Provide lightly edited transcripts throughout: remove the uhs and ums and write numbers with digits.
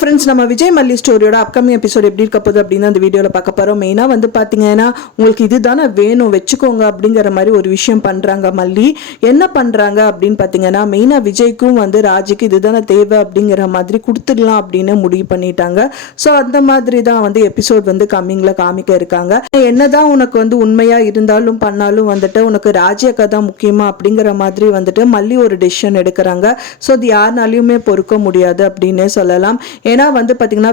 Friends, நம்ம விஜய் மல்லி ஸ்டோரியோட upcoming episode எப்படி இருக்க போகுது அப்படின்னு அந்த வீடியோவில் பார்க்க போகிறோம். மெயினாக வந்து பார்த்தீங்கன்னா, உங்களுக்கு இதுதானே வேணும் வச்சுக்கோங்க அப்படிங்கிற மாதிரி ஒரு விஷயம் பண்ணுறாங்க மல்லி. என்ன பண்ணுறாங்க அப்படின்னு பார்த்தீங்கன்னா, மெயினாக விஜய்க்கும் வந்து ராஜுக்கு இதுதானே தேவை அப்படிங்கிற மாதிரி கொடுத்துடலாம் அப்படின்னு முடிவு பண்ணிட்டாங்க. ஸோ அந்த மாதிரி தான் வந்து எபிசோட் வந்து கம்மிங்கில் காமிக்க இருக்காங்க. என்னதான் உனக்கு வந்து உண்மையாக இருந்தாலும் பண்ணாலும் வந்துட்டு உனக்கு ராஜ்யக்கா தான் முக்கியமா அப்படிங்கிற மாதிரி வந்துட்டு மல்லி ஒரு டெசிஷன் எடுக்கிறாங்க. ஸோ அது யாருனாலையுமே பொறுக்க முடியாது அப்படின்னே சொல்லலாம். ஏன்னா வந்து பார்த்தீங்கன்னா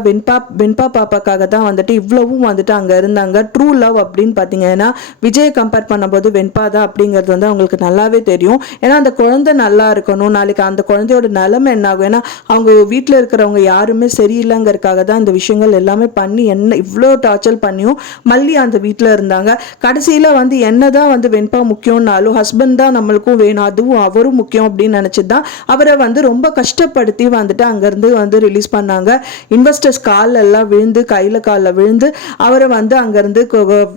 வெண்பா பாப்பாக்காக தான் வந்துட்டு இவ்வளவும் வந்துட்டு அங்கே இருந்தாங்க. ட்ரூ லவ் அப்படின்னு பார்த்தீங்கன்னா விஜயை கம்பேர் பண்ணும்போது வெண்பா தான் அப்படிங்கிறது வந்து அவங்களுக்கு நல்லாவே தெரியும். ஏன்னா அந்த குழந்தை நல்லா இருக்கணும், நாளைக்கு அந்த குழந்தையோட நிலைமை என்ன ஆகும், ஏன்னா அவங்க வீட்டில் இருக்கிறவங்க யாருமே சரியில்லைங்கிறதுக்காக தான் இந்த விஷயங்கள் எல்லாமே பண்ணி என்ன இவ்வளோ டார்ச்சர் பண்ணியும் மல்லி அந்த வீட்டில் இருந்தாங்க. கடைசியில் வந்து என்னதான் வந்து வெண்பா முக்கியம்னாலும் ஹஸ்பண்ட் தான் நம்மளுக்கும் வேணும், அதுவும் அவரும் முக்கியம் அப்படின்னு நினச்சி தான் அவரை வந்து ரொம்ப கஷ்டப்படுத்தி வந்துட்டு அங்கேருந்து வந்து ரிலீஸ் பண்ணாங்க. இன்வெஸ்டர்ஸ் காலில் எல்லாம் விழுந்து காலில் விழுந்து அவரை வந்து அங்கேருந்து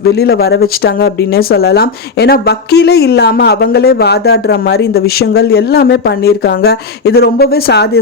வெளியில் வர வச்சுட்டாங்க அப்படின்னே சொல்லலாம். ஏன்னா வக்கீலே இல்லாமல் அவங்களே வாதாடுற மாதிரி இந்த விஷயங்கள் எல்லாமே பண்ணியிருக்காங்க. இது ரொம்பவே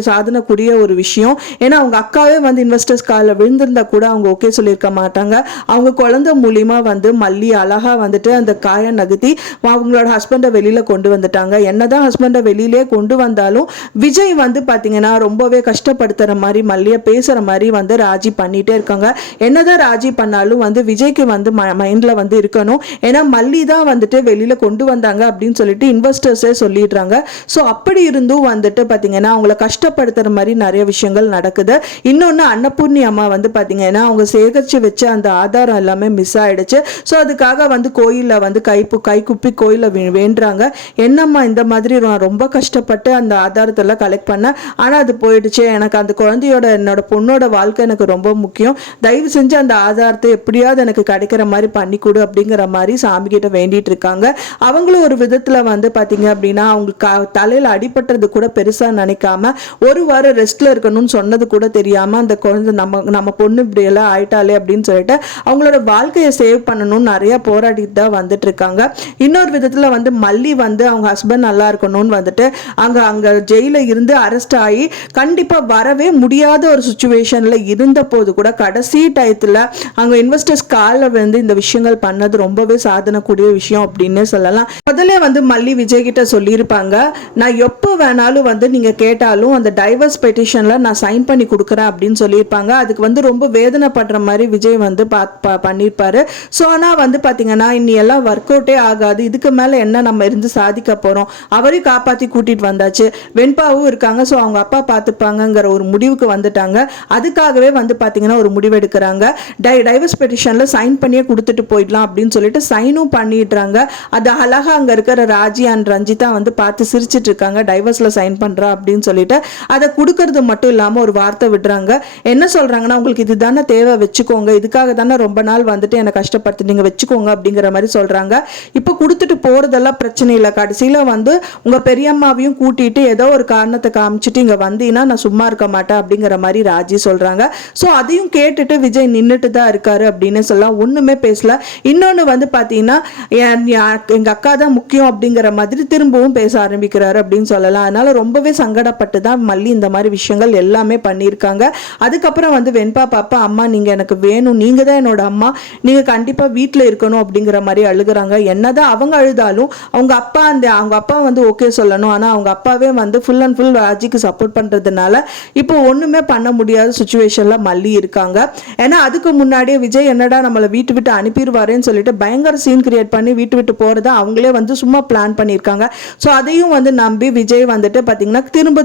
சாதனைக்கூடிய ஒரு விஷயம். ஏன்னா அவங்க அக்காவே வந்து இன்வெஸ்டர்ஸ் காலில் விழுந்திருந்தா கூட அவங்க ஓகே சொல்லியிருக்க மாட்டாங்க. அவங்க குழந்தை மூலியமா வந்து மல்லி அழகா வந்துட்டு அந்த காயை நகர்த்தி அவங்களோட ஹஸ்பண்டை வெளியில் கொண்டு வந்துட்டாங்க. என்னதான் ஹஸ்பண்டை வெளியிலே கொண்டு வந்தாலும் விஜய் வந்து பார்த்தீங்கன்னா ரொம்பவே கஷ்டப்படுத்துகிற மாதிரி மல்லியை பேசுகிற மாதிரி வந்து ராஜி பண்ணிகிட்டே இருக்காங்க. என்னதான் ராஜி பண்ணாலும் வந்து விஜய்க்கு வந்து மைண்டில் வந்து இருக்கணும். ஏன்னா மல்லி தான் வந்துட்டு வெளியில் கொண்டு வந்தாங்க அப்படின்னு சொல்லிட்டு இன்வெஸ்டர்ஸே சொல்லிடுறாங்க. ஸோ அப்படி இருந்தும் வந்துட்டு பார்த்தீங்கன்னா அவங்கள கஷ்டப்படுத்துகிற மாதிரி நிறைய விஷயங்கள் நடக்குது. இன்னொன்று அன்னபூர்ணி அம்மா வந்து பார்த்தீங்கன்னா அவங்க சேகரித்து வச்ச அந்த ஆதாரம் எல்லாமே மிஸ் ஆகிடுச்சு. ஸோ அதுக்காக வந்து கோயிலில் வந்து கை குப்பி கோயிலில் வேண்டுறாங்க. என்னம்மா இந்த மாதிரி நான் ரொம்ப கஷ்டப்பட்டு அந்த ஆதாரத்தெல்லாம் கலெக்ட் பண்ணேன், ஆனால் அது போயிடுச்சு, எனக்கு அந்த குழந்தையோட என்னோட பொண்ணோட வாழ்க்கை எனக்கு ரொம்ப முக்கியம், தயவு செஞ்சு அந்த ஆதாரத்தை எப்படியாவது எனக்கு கிடைக்கிற மாதிரி பண்ணி கொடு அப்படிங்கிற மாதிரி சாமி கிட்ட வேண்டிட்டு இருக்காங்க. அவங்களும் ஒரு விதத்தில் வந்து பார்த்தீங்க அப்படின்னா அவங்க தலையில் அடிபட்டது கூட பெருசாக நினைக்காம ஒரு வாரம் ரெஸ்ட்ல இருக்கணும்னு சொன்னது கூட தெரியாமல் அந்த குழந்தை நம்ம பொண்ணு இப்படி எல்லாம் ஆயிட்டாலே அப்படின்னு சொல்லிட்டு அவங்களோட வாழ்க்கையை சேவ் பண்ணணும்னு நிறைய போராடிட்டு தான் வந்துட்டு இருக்காங்க. இன்னொரு விதத்தில் வந்து மல்லி வந்து அவங்க ஹஸ்பண்ட் நல்லா இருக்கணும்னு வந்துட்டு அங்கே ஜெயிலில் இருந்து அரெஸ்ட் ஆகி கண்டிப்பாக வரவே முடியாத ஒரு சுச்சுவேஷன்ல இருந்த போது கூட கடைசி டயத்துல அங்க இன்வெஸ்டர்ஸ் காலில் வந்து இந்த விஷயங்கள் பண்ணது ரொம்பவே சாதனைக்கூடிய விஷயம் அப்படின்னு சொல்லலாம். முதல்ல வந்து மல்லி விஜய் கிட்ட சொல்லியிருப்பாங்க, நான் எப்போ வேணாலும் வந்து நீங்க கேட்டாலும் அந்த டைவர்ஸ் பெட்டிஷன்ல நான் சைன் பண்ணி கொடுக்குறேன் அப்படின்னு சொல்லியிருப்பாங்க. அதுக்கு வந்து ரொம்ப வேதனைப்படுற மாதிரி விஜய் வந்து பண்ணியிருப்பாரு. ஸோ ஆனால் வந்து பார்த்தீங்கன்னா இன்னி எல்லாம் ஒர்க் அவுட்டே ஆகாது, இதுக்கு மேலே என்ன நம்ம இருந்து சாதிக்க போறோம், அவரையும் காப்பாற்றி கூட்டிட்டு வந்தாச்சு, வெண்பாவும் இருக்காங்க, ஸோ அவங்க அப்பா பார்த்துப்பாங்கிற ஒரு முடிவுக்கு வந்துட்டாங்க. அதுக்காகவே வந்து பார்த்தீங்கன்னா ஒரு முடிவு எடுக்கிறாங்க. டைவர்ஸ் பெட்டிஷனில் சைன் பண்ணியே கொடுத்துட்டு போயிடலாம் அப்படின்னு சொல்லிட்டு சைனும் பண்ணிடுறாங்க. அது அழகா அங்கே இருக்கிற ராஜி அண்ட் ரஞ்சிதா வந்து பார்த்து சிரிச்சிட்டு இருக்காங்க. டைவர்ஸில் சைன் பண்ணுறா அப்படின்னு சொல்லிட்டு அதை கொடுக்கறது மட்டும் இல்லாமல் ஒரு வார்த்தை விடுறாங்க. என்ன சொல்கிறாங்கன்னா, உங்களுக்கு இது தானே தேவை வச்சுக்கோங்க, இதுக்காக தானே ரொம்ப நாள் வந்துட்டு என்னை கஷ்டப்படுத்தி நீங்கள் வச்சுக்கோங்க அப்படிங்கிற மாதிரி சொல்கிறாங்க. இப்போ கொடுத்துட்டு போகிறதெல்லாம் பிரச்சனை இல்லை, கடைசியில் வந்து உங்கள் பெரியம்மாவையும் கூட்டிகிட்டு ஏதோ ஒரு காரணத்தை காமிச்சிட்டு இங்கே வந்தீங்கன்னா நான் சும்மா இருக்க மாட்டேன் அப்படிங்கிற மாதிரி ராஜி சொல்கிறாங்க. ஸோ அதையும் கேட்டுட்டு விஜய் நின்றுட்டு தான் இருக்காரு அப்படின்னு சொல்லலாம், ஒன்றுமே பேசல. இன்னொன்று வந்து பார்த்தீங்கன்னா எங்கள் அக்கா தான் முக்கியம் அப்படிங்கிற மாதிரி திரும்பவும் பேச ஆரம்பிக்கிறாரு அப்படின்னு சொல்லலாம். அதனால ரொம்பவே சங்கடப்பட்டு தான் மல்லி இந்த மாதிரி விஷயங்கள் எல்லாமே பண்ணியிருக்காங்க. அதுக்கப்புறம் வந்து வெண்பா பாப்பா, அம்மா நீங்கள் எனக்கு வேணும், நீங்கள் தான் என்னோட அம்மா, நீங்கள் கண்டிப்பாக வீட்டில் இருக்கணும் அப்படிங்கிற மாதிரி அழுகுறாங்க. என்னதான் அவங்க அழுதாலும் அவங்க அப்பா வந்து ஓகே சொல்லணும், ஆனால் அவங்க அப்பாவே வந்து ஃபுல் அண்ட் ஃபுல் ராஜிக்கு சப்போர்ட் பண்ணுறதுனால இப்போ ஒன்றுமே பண்ண முடியாத சுச்சுவேஷன்ல மல்லி இருக்காங்க. ஏன்னா அதுக்கு முன்னாடியே விஜய் என்னடா நம்மளை வீட்டு விட்டு அனுப்பிடுவாருன்னு சொல்லிட்டு பயங்கர சீன் கிரியேட் பண்ணி வீட்டு விட்டு போறத அவங்களே வந்து சும்மா பிளான் பண்ணியிருக்காங்க. ஸோ அதையும் வந்து நம்பி விஜய் வந்துட்டு பார்த்தீங்கன்னா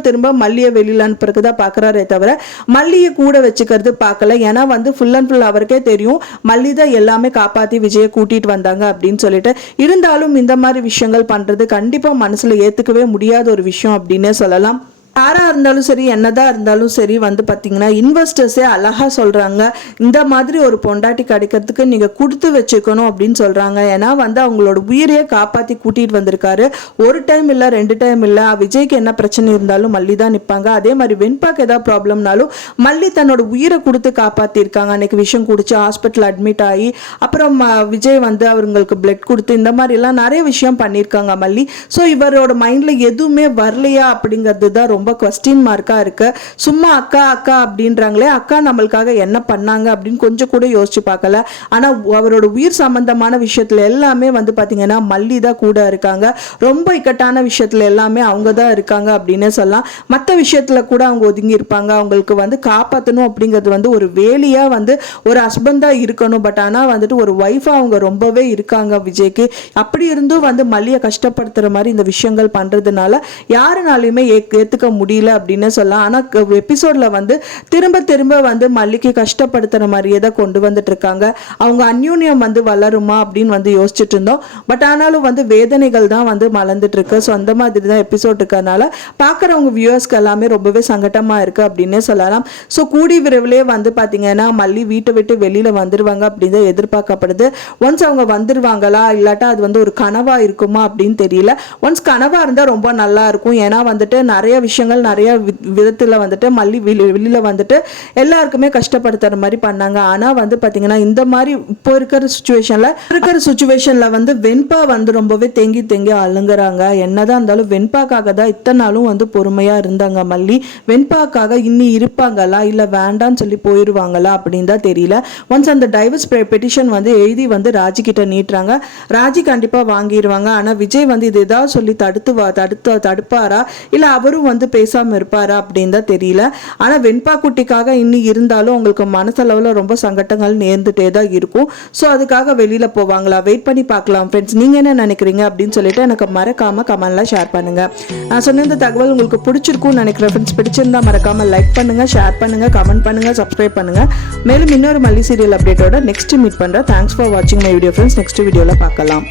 திரும்ப மல்லியை வெளியில் அனுப்புறதுக்கு தான் பார்க்குறாரே தவிர மல்லியை கூட வச்சுக்கிறது பார்க்கல. ஏன்னா வந்து ஃபுல் அண்ட் ஃபுல் அவருக்கே தெரியும் மல்லி தான் எல்லாமே காப்பாற்றி விஜயை கூட்டிட்டு வந்தாங்க அப்படின்னு சொல்லிட்டு. இருந்தாலும் இந்த மாதிரி விஷயங்கள் பண்றது கண்டிப்பாக மனசுல ஏற்றுக்கவே முடியாத ஒரு விஷயம் அப்படின்னே சொல்லலாம். யாராக இருந்தாலும் சரி, என்னதான் இருந்தாலும் சரி வந்து பார்த்தீங்கன்னா இன்வெஸ்டர்ஸே அழகாக சொல்கிறாங்க, இந்த மாதிரி ஒரு பொண்டாட்டி கிடைக்கிறதுக்கு நீங்கள் கொடுத்து வச்சுக்கணும் அப்படின்னு சொல்கிறாங்க. ஏன்னா வந்து அவங்களோட உயிரையே காப்பாற்றி கூட்டிகிட்டு வந்திருக்காரு. ஒரு டைம் இல்லை, 2 டைம் இல்லை. விஜய்க்கு என்ன பிரச்சனை இருந்தாலும் மல்லி தான் நிற்பாங்க. அதே மாதிரி வெண்பாக்கு ஏதாவது ப்ராப்ளம்னாலும் மல்லி தன்னோட உயிரை கொடுத்து காப்பாற்றிருக்காங்க. அன்னைக்கு விஷம் குடிச்சு ஹாஸ்பிட்டல் அட்மிட் ஆகி அப்புறம் விஜய் வந்து அவங்களுக்கு பிளட் கொடுத்து இந்த மாதிரிலாம் நிறைய விஷயம் பண்ணியிருக்காங்க மல்லி. ஸோ இவரோட மைண்டில் எதுவுமே வரலையா அப்படிங்கிறது தான் ரொம்ப ரொம்ப கொஸ்டின் மார்க்காக இருக்குது. சும்மா அக்கா அக்கா அப்படின்றாங்களே, அக்கா நம்மளுக்காக என்ன பண்ணாங்க அப்படின்னு கொஞ்சம் கூட யோசிச்சு பார்க்கல. ஆனால் அவரோட உயிர் சம்பந்தமான விஷயத்துல எல்லாமே வந்து பார்த்தீங்கன்னா மல்லி தான் கூட இருக்காங்க. ரொம்ப இக்கட்டான விஷயத்துல எல்லாமே அவங்க தான் இருக்காங்க அப்படின்னு சொல்லலாம். மற்ற விஷயத்துல கூட அவங்க ஒதுங்கி இருப்பாங்க. அவங்களுக்கு வந்து காப்பாற்றணும் அப்படிங்கிறது வந்து ஒரு வேலையா வந்து ஒரு ஹஸ்பண்டா இருக்கணும். பட் ஆனால் வந்துட்டு ஒரு ஒய்ஃபா அவங்க ரொம்பவே இருக்காங்க விஜய்க்கு. அப்படி இருந்தும் வந்து மல்லியை கஷ்டப்படுத்துற மாதிரி இந்த விஷயங்கள் பண்றதுனால யாருனாலையுமே ஏத்துக்க முடியல அப்படின்னு சொல்லலாம். ஆனா எபிசோட்ல வந்து திரும்ப திரும்ப வந்து மல்லிக்கு கஷ்டப்படுத்துற மாதிரியே தான் கொண்டு வந்துட்டு இருக்காங்க. அவங்க அந்யூன்யம் வந்து வளருமா அப்படின்னு வந்து யோசிச்சுட்டு இருந்தோம். பட் ஆனாலும் வந்து வேதனைகள் தான் வந்து மலர்ந்துட்டு இருக்கு. ஸோ அந்த மாதிரி தான் எபிசோட் இருக்கறனால பார்க்குறவங்க வியூவர்ஸ்க்கு எல்லாமே ரொம்பவே சங்கட்டமா இருக்கு அப்படின்னே சொல்லலாம். ஸோ கூடி விரைவிலே வந்து பார்த்தீங்கன்னா மல்லி வீட்டை விட்டு வெளியில வந்துருவாங்க அப்படின்னு எதிர்பார்க்கப்படுது. ஒன்ஸ் அவங்க வந்துருவாங்களா இல்லாட்டா அது வந்து ஒரு கனவா இருக்குமா அப்படின்னு தெரியல. ஒன்ஸ் கனவா இருந்தால் ரொம்ப நல்லா இருக்கும். ஏன்னா வந்துட்டு நிறைய விஷயங்கள் நிறைய விதத்தில் வந்துட்டு மல்லி வெளியில வந்துட்டு எல்லாருக்குமே கஷ்டப்படுத்துற மாதிரி பண்ணாங்க. ஆனால் வந்து பார்த்தீங்கன்னா இந்த மாதிரி இப்போ இருக்கிற சுச்சுவேஷன்ல வந்து வெண்பா வந்து ரொம்பவே தேங்கி தேங்கி அழுங்குறாங்க. என்னதான் இருந்தாலும் வெண்பாக்காக தான் இத்தனை நாளும் வந்து பொறுமையா இருந்தாங்க மல்லி. வெண்பாக்காக இன்னி இருப்பாங்களா இல்லை வேண்டான்னு சொல்லி போயிடுவாங்களா அப்படின்னு தான் தெரியல. ஒன்ஸ் அந்த டைவர்ஸ் பெட்டிஷன் வந்து எழுதி வந்து ராஜி கிட்ட நீட்டுறாங்க. ராஜி கண்டிப்பா வாங்கிடுவாங்க. ஆனா விஜய் வந்து இது ஏதாவது சொல்லி தடுப்பாரா இல்ல அவரும் வந்து பேசாம இருப்பாரா அப்படின்னு தான் தெரியல. ஆனா வெண்பா குட்டிக்காக இன்னி இருந்தாலும் உங்களுக்கு மனசளவுல ரொம்ப சங்கட்டங்கள் நேர்ந்துட்டே தான் இருக்கும். ஸோ அதுக்காக வெளியில போவாங்களா, வெயிட் பண்ணி பார்க்கலாம் ஃப்ரெண்ட்ஸ். நீங்க என்ன நினைக்கிறீங்க அப்படின்னு சொல்லிட்டு எனக்கு மறக்காம கமெண்ட்ல ஷேர் பண்ணுங்க. நான் சொன்ன இந்த தகவல் உங்களுக்கு பிடிச்சிருக்கும்னு நினைக்கிறேன் ஃப்ரெண்ட்ஸ். பிடிச்சிருந்தா மறக்காம லைக் பண்ணுங்க, ஷேர் பண்ணுங்க, கமெண்ட் பண்ணுங்க, சப்ஸ்கிரைப் பண்ணுங்க. மேலும் இன்னொரு மல்லி சீரியல் அப்டேட்டோட நெக்ஸ்ட் மீட் பண்றேன். தேங்க்ஸ் ஃபார் வாட்சிங் மை வீடியோ ஃப்ரெண்ட்ஸ். நெக்ஸ்ட் வீடியோல பார்க்கலாம்.